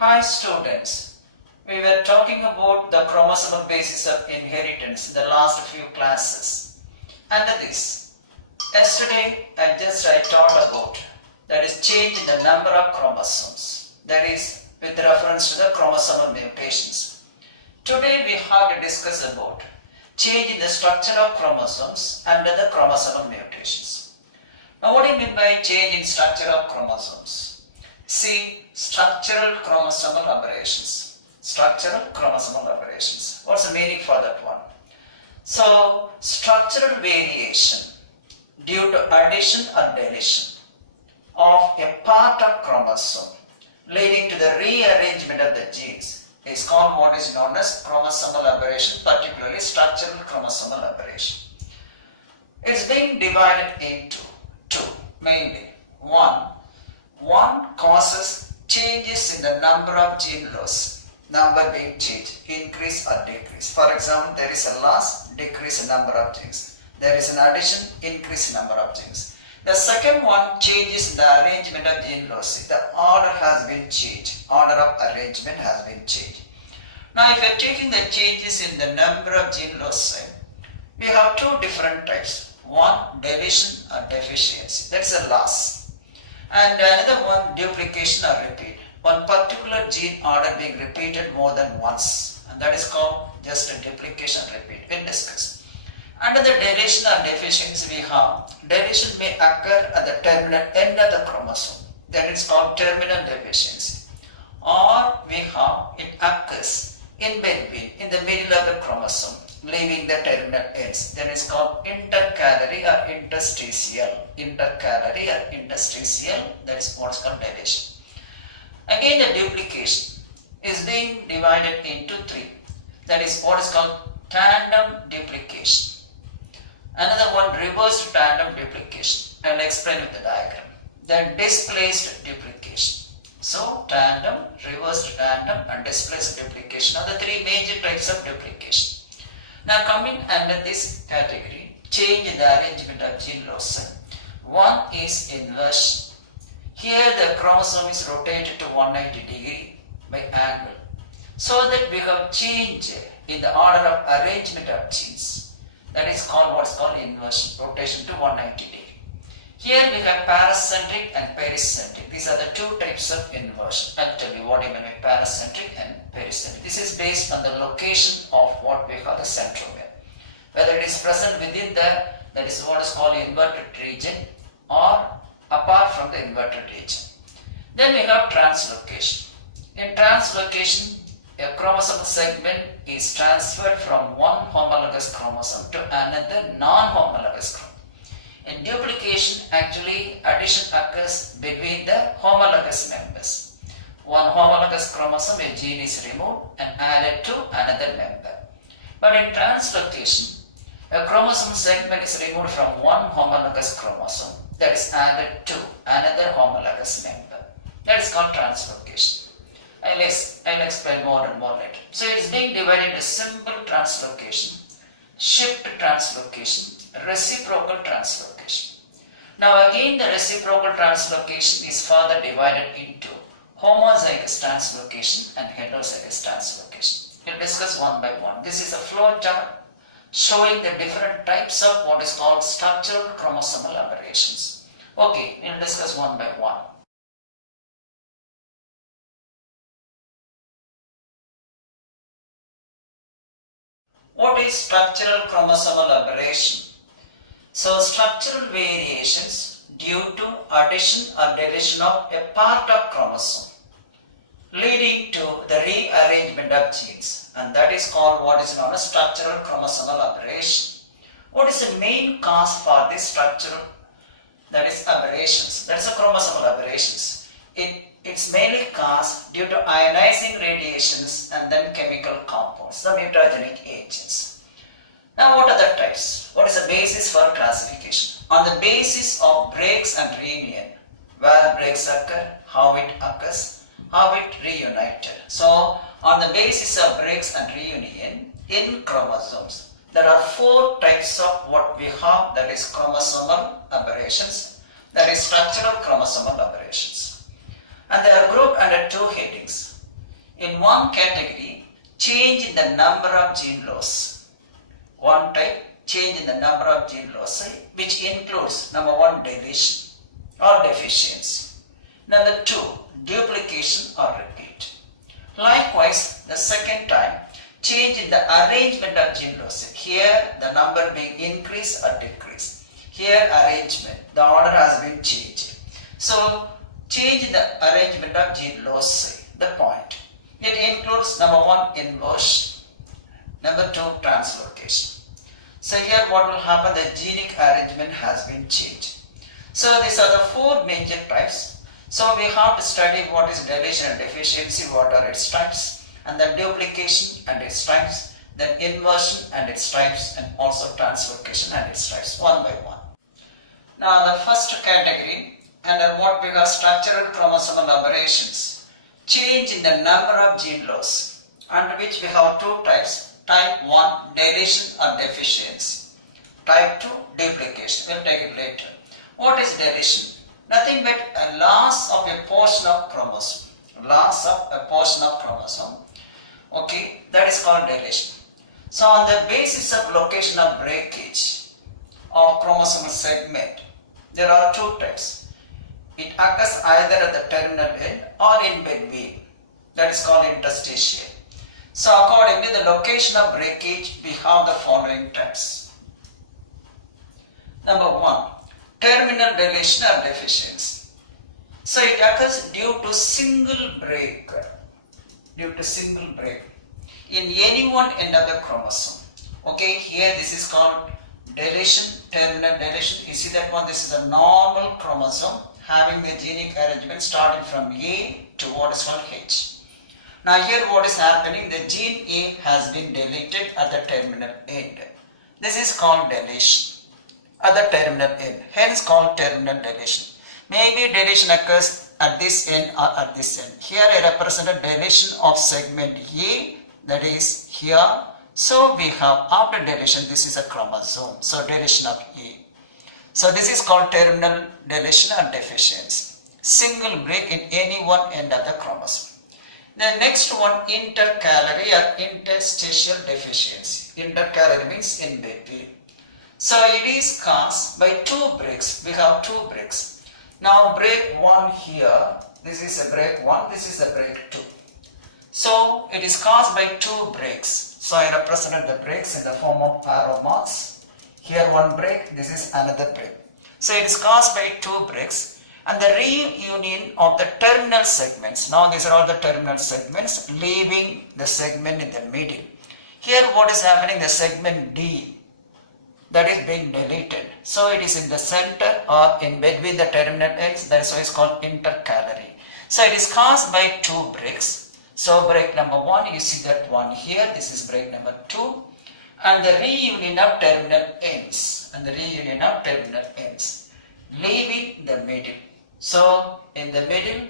Hi students, we were talking about the chromosomal basis of inheritance in the last few classes. Under this, yesterday I taught about that is change in the number of chromosomes, that is with reference to the chromosomal mutations. Today we have to discuss about change in the structure of chromosomes under the chromosomal mutations. Now what do you mean by change in structure of chromosomes? See, structural chromosomal aberrations. Structural chromosomal aberrations. What's the meaning for that one? So, structural variation due to addition or deletion of a part of chromosome leading to the rearrangement of the genes is called what is known as chromosomal aberration, particularly structural chromosomal aberration. It's being divided into two mainly. One causes changes in the number of gene loss, number being changed, increase or decrease. For example, there is a loss, decrease in number of genes. There is an addition, increase in number of genes. The second one changes in the arrangement of gene loci. The order has been changed. Order of arrangement has been changed. Now, if you are taking the changes in the number of gene loci, we have two different types. One, deletion or deficiency. That's a loss. And another one, duplication or repeat. One particular gene order being repeated more than once, and that is called just a duplication repeat. We'll discuss. Under the deletion or deficiency we have, deletion may occur at the terminal end of the chromosome. That is called terminal deficiency. Or we have, it occurs in between, in the middle of the chromosome, leaving the terminal ends. That is called intercalary or interstitial. Intercalary or interstitial, that is what is called deletion. Again, the duplication is being divided into three. That is what is called tandem duplication. Another one, reverse tandem duplication. I will explain with the diagram. Then displaced duplication. So, tandem, reverse tandem and displaced duplication are the three major types of duplication. Now coming under this category, change in the arrangement of gene loci. One is inversion. Here the chromosome is rotated to 180 degree by angle, so that we have change in the order of arrangement of genes. That is called what is called inversion, rotation to 190 degree. Here we have paracentric and pericentric. These are the two types of inversion. I'll tell you what I mean by paracentric and pericentric. This is based on the location of what we call the centromere. Whether it is present within that is what is called inverted region, or apart from the inverted region. Then we have translocation. In translocation, a chromosomal segment is transferred from one homologous chromosome to another non-homologous chromosome. In duplication, actually addition occurs between the homologous members. One homologous chromosome, a gene is removed and added to another member. But in translocation, a chromosome segment is removed from one homologous chromosome that is added to another homologous member. That is called translocation. I'll explain more and more later. So it is being divided into simple translocation, shift translocation, reciprocal translocation. Now again the reciprocal translocation is further divided into homozygous translocation and heterozygous translocation. We'll discuss one by one. This is a flow chart showing the different types of what is called structural chromosomal aberrations. Okay, we'll discuss one by one. What is structural chromosomal aberration? So, structural variations due to addition or deletion of a part of chromosome leading to the rearrangement of genes, and that is called what is known as structural chromosomal aberration. What is the main cause for this structural, that is aberrations? That is the chromosomal aberrations. It's mainly caused due to ionizing radiations and then chemical compounds, the mutagenic agents. Now what are the types? What is the basis for classification? On the basis of breaks and reunion, where breaks occur, how it occurs, how it reunited. So on the basis of breaks and reunion in chromosomes, there are four types of what we have, that is chromosomal aberrations, that is structural chromosomal aberrations. And they are grouped under two headings. one category, change in the number of gene loss. One type, change in the number of gene loci, which includes number 1, deletion or deficiency. Number 2, duplication or repeat. Likewise, the second type, change in the arrangement of gene loci. Here the number being increased or decreased. Here arrangement, the order has been changed. So change in the arrangement of gene loci, the point. It includes number 1, inversion, number 2, translocation. So here what will happen, the genic arrangement has been changed. So these are the 4 major types. So we have to study what is deletion and deficiency, what are its types, and then duplication and its types, then inversion and its types, and also translocation and its types, one by one. Now the first category, under what we call structural chromosomal aberrations, change in the number of gene loss, under which we have 2 types. Type 1, deletion or deficiency. Type 2, duplication. We'll take it later. What is deletion? Nothing but a loss of a portion of chromosome. Loss of a portion of chromosome. Okay, that is called deletion. So on the basis of location of breakage of chromosomal segment, there are 2 types. It occurs either at the terminal end or in between. That is called interstitial. So according to the location of breakage, we have the following types. Number 1, terminal deletion or deficiency. So it occurs due to single break. Due to single break in any one end of the chromosome. Okay, here this is called deletion, terminal deletion. You see that one, this is a normal chromosome having the genic arrangement starting from A to what is called H. Now here what is happening, the gene A has been deleted at the terminal end. This is called deletion at the terminal end, hence called terminal deletion. Maybe deletion occurs at this end or at this end. Here I represent a deletion of segment A, that is here. So we have after deletion, this is a chromosome, so deletion of A. So this is called terminal deletion or deficiency. Single break in any one end of the chromosome. The next one, intercalary or interstitial deficiency. Intercalary means in between. So it is caused by 2 breaks. We have 2 breaks. Now break 1 here, this is a break 1, this is a break 2. So it is caused by 2 breaks. So I represented the breaks in the form of arrow marks. Here one break, this is another break. So it is caused by 2 breaks. And the reunion of the terminal segments. Now these are all the terminal segments leaving the segment in the middle. Here what is happening, the segment D, that is being deleted. So it is in the center or in between the terminal ends. That is why it's called intercalary. So it is caused by 2 breaks. So break number 1, you see that one here. This is break number 2. And the reunion of terminal ends. And the reunion of terminal ends, leaving the middle. So in the middle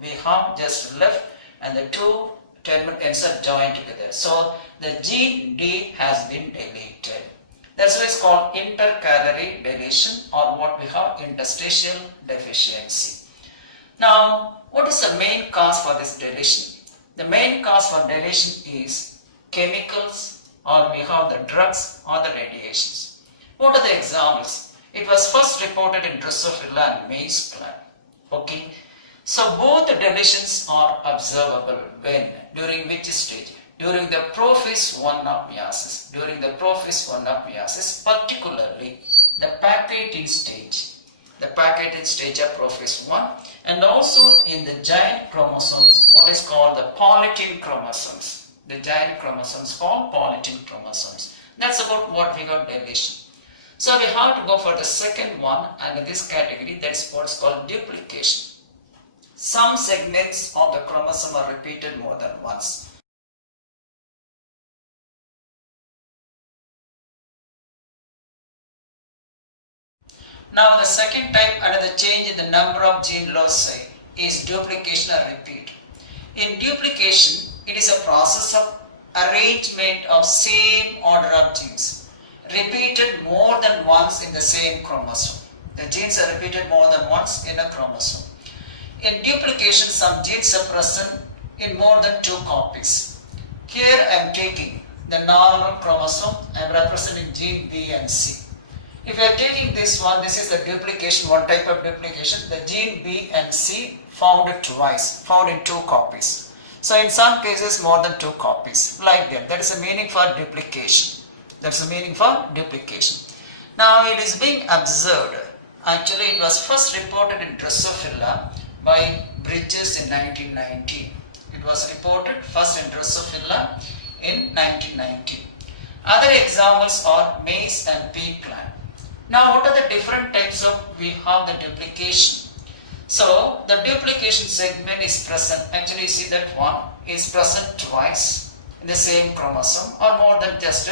we have just left and the 2 terminal ends are joined together. So the gene D has been deleted. That's why it's called intercalary deletion, or what we have, interstitial deficiency. Now what is the main cause for this deletion? The main cause for deletion is chemicals, or we have the drugs or the radiations. What are the examples? It was first reported in Drosophila and maize plant. Okay, so both the deletions are observable when, during which stage? During the prophase 1 of meiosis. During the prophase 1 of meiosis, particularly the packaging stage. The packaging stage of prophase 1, and also in the giant chromosomes, what is called the polytene chromosomes. The giant chromosomes called polytene chromosomes. That's about what we got deletion. So we have to go for the second one under this category, that's what's called duplication. Some segments of the chromosome are repeated more than once. Now the second type under the change in the number of gene loci is duplication or repeat. In duplication, it is a process of arrangement of same order of genes repeated more than once in the same chromosome. The genes are repeated more than once in a chromosome. In duplication, some genes are present in more than 2 copies. Here I am taking the normal chromosome, I am representing gene B and C. If you are taking this one, this is the duplication, one type of duplication, the gene B and C found twice, found in 2 copies. So in some cases more than 2 copies, like that. That is the meaning for duplication. That's the meaning for duplication. Now it is being observed. Actually it was first reported in Drosophila by Bridges in 1919. It was reported first in Drosophila in 1919. Other examples are maize and pea plant. Now what are the different types of, we have the duplication. So the duplication segment is present, actually you see that one is present twice in the same chromosome or more than just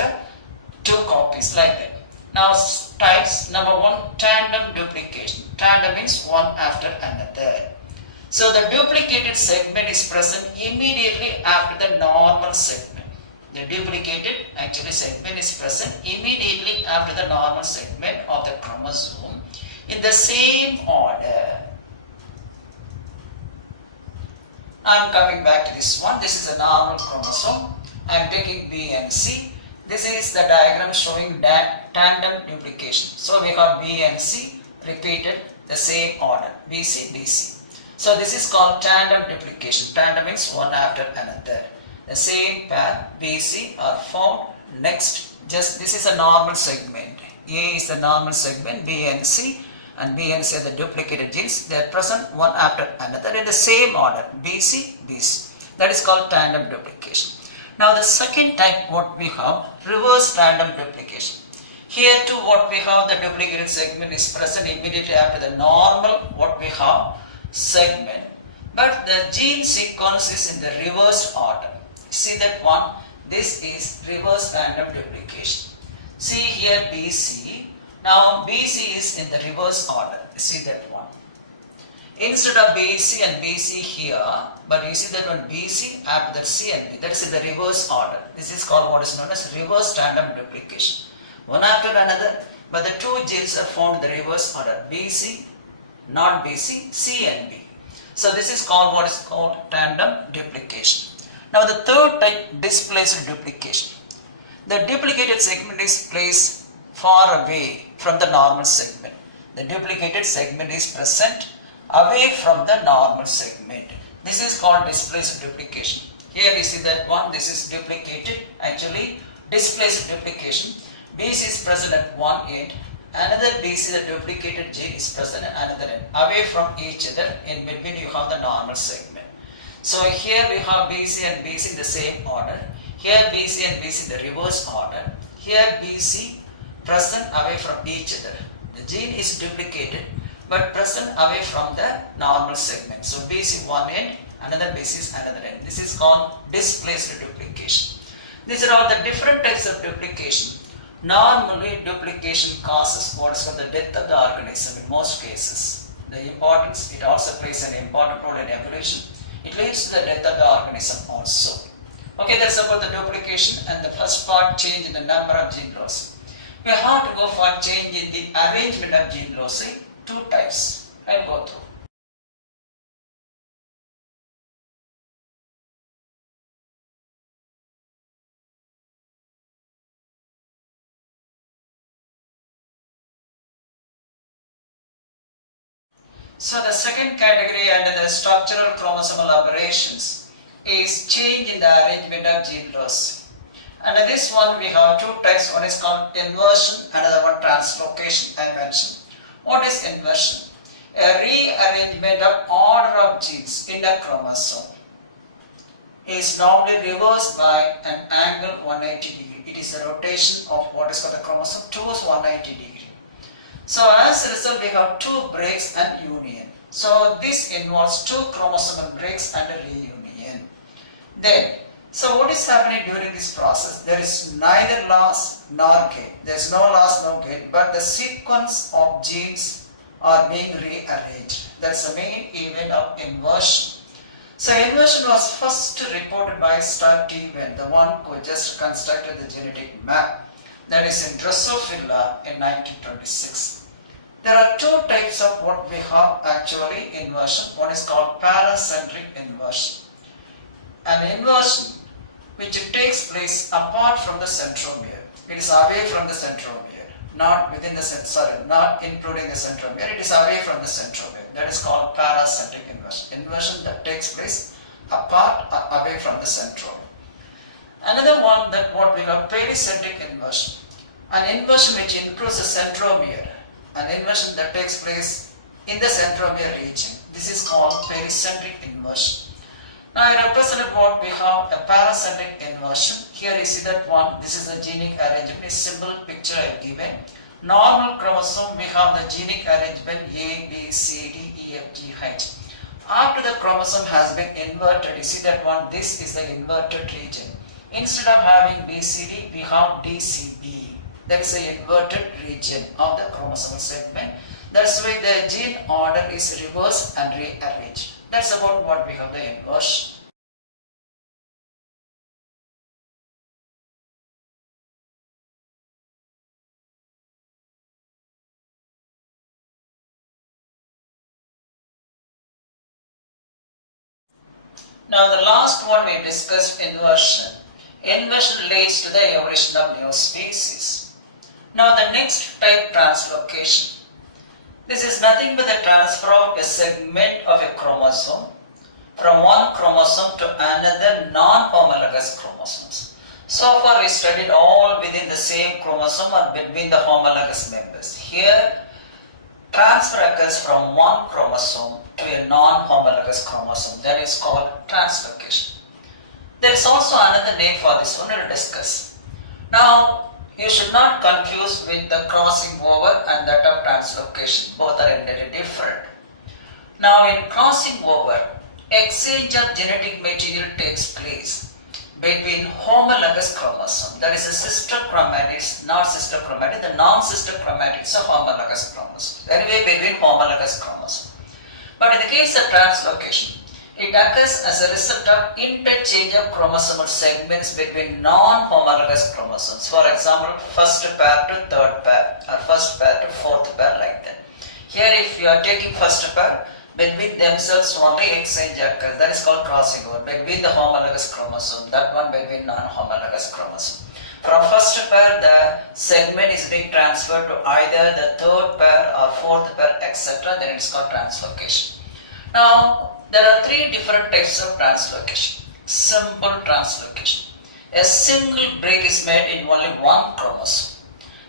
2 copies, like that. Now types, number 1, tandem duplication. Tandem means one after another. So the duplicated segment is present immediately after the normal segment. The duplicated actually segment is present immediately after the normal segment of the chromosome in the same order. I am coming back to this one. This is a normal chromosome. I am taking B and C. This is the diagram showing that tandem duplication. So we have B and C repeated the same order, BC, BC. So this is called tandem duplication. Tandem means one after another. The same pair BC are found next. Just this is a normal segment. A is the normal segment, B and C are the duplicated genes. They are present one after another in the same order, BC, BC. That is called tandem duplication. Now the second type what we have, reverse random duplication. Here too what we have, the duplicated segment is present immediately after the normal what we have segment, but the gene sequence is in the reverse order. See that one, this is reverse random duplication. See here BC, now BC is in the reverse order, see that one. Instead of BC and BC here, but you see that one BC after that C and B, that is in the reverse order. This is called what is known as reverse random duplication. One after another, but the 2 genes are found in the reverse order, BC, not BC, C and B. So this is called what is called tandem duplication. Now the third type, displaced duplication. The duplicated segment is placed far away from the normal segment. The duplicated segment is present away from the normal segment. This is called displaced duplication. Here we see that one, this is duplicated, actually displaced duplication. BC is present at one end, another BC, the duplicated gene, is present at another end, away from each other. In between you have the normal segment. So here we have BC and BC in the same order. Here BC and BC in the reverse order. Here BC present away from each other. The gene is duplicated but present away from the normal segment. So BC one end, another BC is another end. This is called displaced duplication. These are all the different types of duplication. Normally duplication causes what is called the death of the organism in most cases. The importance, it also plays an important role in evolution. It leads to the death of the organism also. Okay, that's about the duplication, and the first part, change in the number of gene loci. We have to go for change in the arrangement of gene loci, 2 types. I'll go through. So the second category under the structural chromosomal aberrations is change in the arrangement of gene loci. Under this one we have 2 types. One is called inversion, another one translocation I mentioned. What is inversion? A rearrangement of order of genes in a chromosome is normally reversed by an angle 180 degree. It is the rotation of what is called the chromosome towards 180 degree. So as a result we have 2 breaks and union. So this involves 2 chromosomal breaks and a reunion. Then, so what is happening during this process? There is neither loss nor gain. There is no loss, no gain, but the sequence of genes are being rearranged. That's the main event of inversion. So inversion was first reported by Steven, the one who just constructed the genetic map. That is in Drosophila in 1926. There are 2 types of what we have actually inversion. One is called paracentric inversion. an inversion which takes place apart from the centromere. It is away from the centromere, not within the not including the centromere. It is away from the centromere. That is called paracentric inversion. Inversion that takes place apart or away from the centromere. Another one, that what we call pericentric inversion. An inversion which includes the centromere. An inversion that takes place in the centromere region. This is called pericentric inversion. Now I represented what we have a paracentric inversion. Here you see that one, this is the genic arrangement, a simple picture I have given. Normal chromosome, we have the genic arrangement A, B, C, D, E, F, G, H. After the chromosome has been inverted, you see that one, this is the inverted region. Instead of having B, C, D, we have D, C, B. That is the inverted region of the chromosomal segment. That's why the gene order is reversed and rearranged. That's about what we have the inversion. Now the last one we discussed, inversion. Inversion leads to the evolution of new species. Now the next type, translocation. This is nothing but the transfer of a segment of a chromosome from one chromosome to another non-homologous chromosomes. So far we studied all within the same chromosome or between the homologous members. Here transfer occurs from one chromosome to a non-homologous chromosome. That is called translocation. There is also another name for this one we will discuss. Now you should not confuse with the crossing over and that of translocation. Both are entirely different. Now in crossing over, exchange of genetic material takes place between homologous chromosome. That is a sister chromatids, not sister chromatids. The non-sister chromatids are homologous chromosomes. Anyway, between homologous chromosomes. But in the case of translocation, it occurs as a result of interchange of chromosomal segments between non-homologous chromosomes. For example, first pair to third pair or first pair to fourth pair, like that. Here if you are taking first pair, between themselves only exchange occurs. That is called crossing over. Between the homologous chromosome, that one between non-homologous chromosome. From first pair, the segment is being transferred to either the third pair or fourth pair, etc. Then it is called translocation. Now, there are three different types of translocation. Simple translocation. A single break is made in only one chromosome.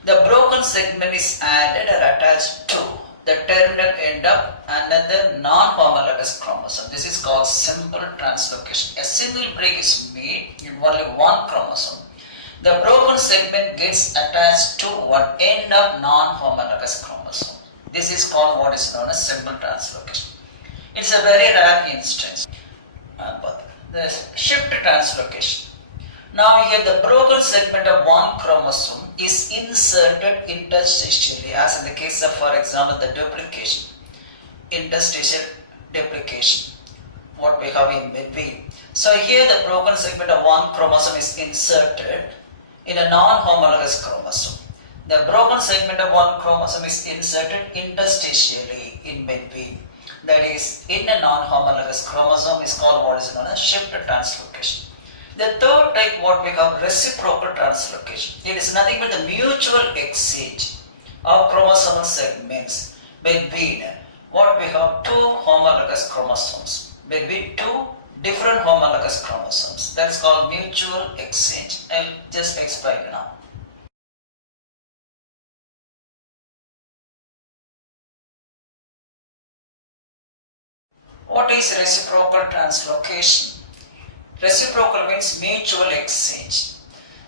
The broken segment is added or attached to the terminal end of another non-homologous chromosome. This is called simple translocation. A single break is made in only one chromosome. The broken segment gets attached to one end of non-homologous chromosome. This is called what is known as simple translocation. It's a very rare instance. The shift translocation. Now here the broken segment of one chromosome is inserted interstitially, as in the case of, for example, the duplication. Interstitial duplication, what we have in between. So here the broken segment of one chromosome is inserted in a non-homologous chromosome. The broken segment of one chromosome is inserted interstitially in between. That is, in a non-homologous chromosome is called what is known as shift translocation. The third type, what we call reciprocal translocation. It is nothing but the mutual exchange of chromosomal segments between what we have two homologous chromosomes, between two different homologous chromosomes. That is called mutual exchange. I'll just explain now. What is reciprocal translocation? Reciprocal means mutual exchange.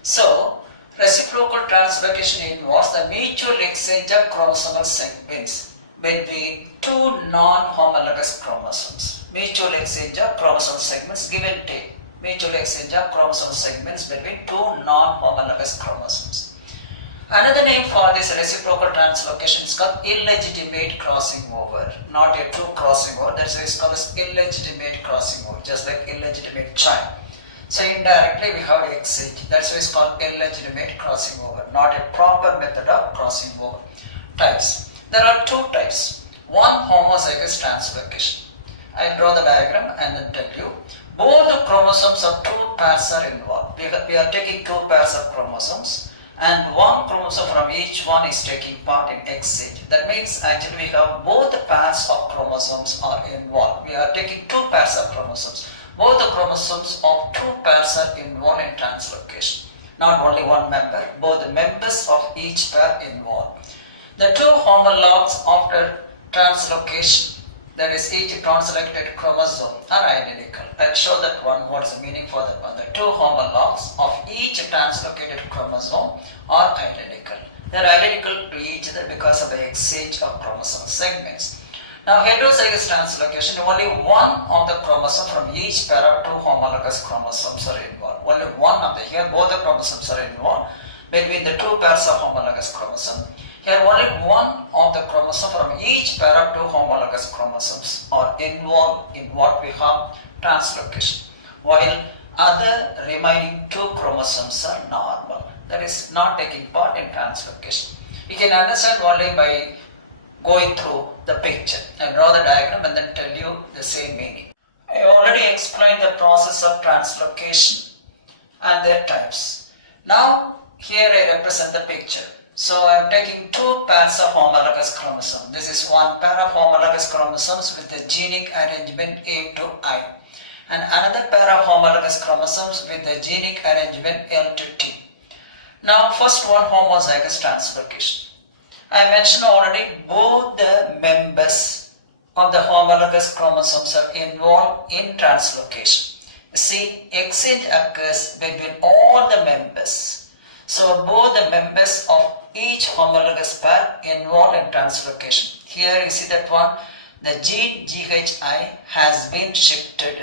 So, reciprocal translocation involves the mutual exchange of chromosomal segments between two non-homologous chromosomes. Mutual exchange of chromosomal segments, give and take. Mutual exchange of chromosomal segments between two non-homologous chromosomes. Another name for this reciprocal translocation is called illegitimate crossing over. Not a true crossing over, that's why it's called as illegitimate crossing over, just like illegitimate child. So indirectly we have exchange, that's why it's called illegitimate crossing over, not a proper method of crossing over. Types. There are two types. One, homozygous translocation. I draw the diagram and then tell you. both the chromosomes of two pairs are involved. We are taking two pairs of chromosomes and one chromosome from each one is taking part in exchange. That means actually we have both the pairs of chromosomes are involved. We are taking two pairs of chromosomes. Both the chromosomes of two pairs are involved in translocation. Not only one member, both the members of each pair involved. The two homologs after translocation, that is each translocated chromosome, are identical. I'll show that one, what is the meaning for that one. The two homologs of each translocated chromosome are identical. They are identical to each other because of the exchange of chromosome segments. Now heterozygous translocation, only one of the chromosome from each pair of two homologous chromosomes are involved. Only one of the, here both the chromosomes are involved between the two pairs of homologous chromosome. Here only one of the chromosome from each pair of two homologous chromosomes are involved in what we have translocation, while other remaining two chromosomes are normal, that is not taking part in translocation. We can understand only by going through the picture. I draw the diagram and then tell you the same meaning. I already explained the process of translocation and their types. Now here I represent the picture. So I am taking two pairs of homologous chromosomes. This is one pair of homologous chromosomes with the genic arrangement A to I, and another pair of homologous chromosomes with the genic arrangement L to T. Now first one, homozygous translocation. I mentioned already both the members of the homologous chromosomes are involved in translocation. See, exchange occurs between all the members. So both the members of each homologous pair involved in translocation. Here you see that one, the gene XII has been shifted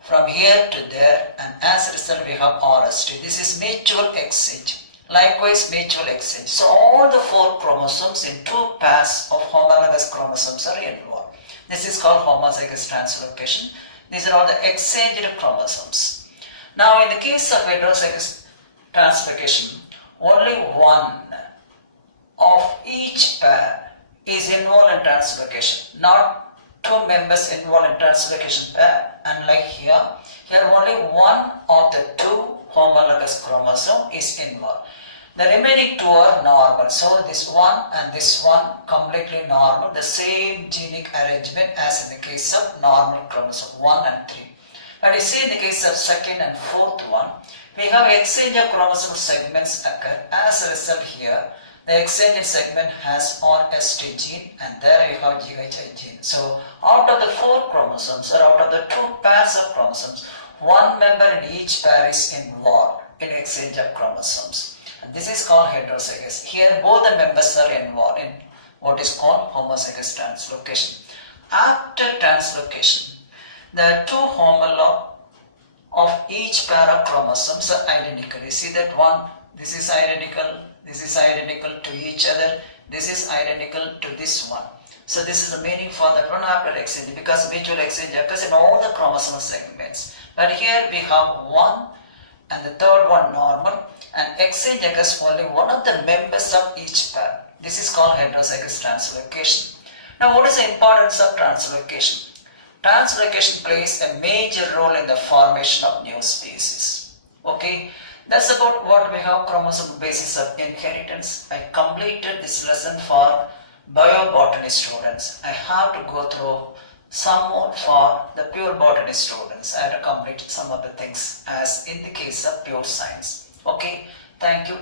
from here to there, and as a result we have RST. This is mutual exchange. Likewise mutual exchange. So all the four chromosomes in two pairs of homologous chromosomes are involved. This is called homozygous translocation. These are all the exchanged chromosomes. Now in the case of heterozygous translocation, only one of each pair is involved in translocation, not two members involved in translocation pair. Unlike here only one of the two homologous chromosome is involved. The remaining two are normal. So this one and this one completely normal, the same genic arrangement as in the case of normal chromosome 1 and 3. But you see in the case of second and fourth one, we have exchange of chromosomal segments occur. As a result here, the exchanged segment has RST gene and there you have XII gene. So out of the four chromosomes or out of the two pairs of chromosomes, one member in each pair is involved in exchange of chromosomes. And this is called heterozygous. Here both the members are involved in what is called homozygous translocation. After translocation, the two homolog of each pair of chromosomes are identical. You see that one, this is identical to each other, this is identical to this one. So this is the meaning for that one after exchange, because mutual exchange occurs in all the chromosomal segments. But here we have one and the third one normal, and exchange occurs only one of the members of each pair. This is called heterozygous translocation. Now what is the importance of translocation? Translocation plays a major role in the formation of new species. Okay, that's about what we have chromosomal basis of inheritance. I completed this lesson for bio-botany students. I have to go through some more for the pure botany students. I have to complete some of the things as in the case of pure science. Okay, thank you.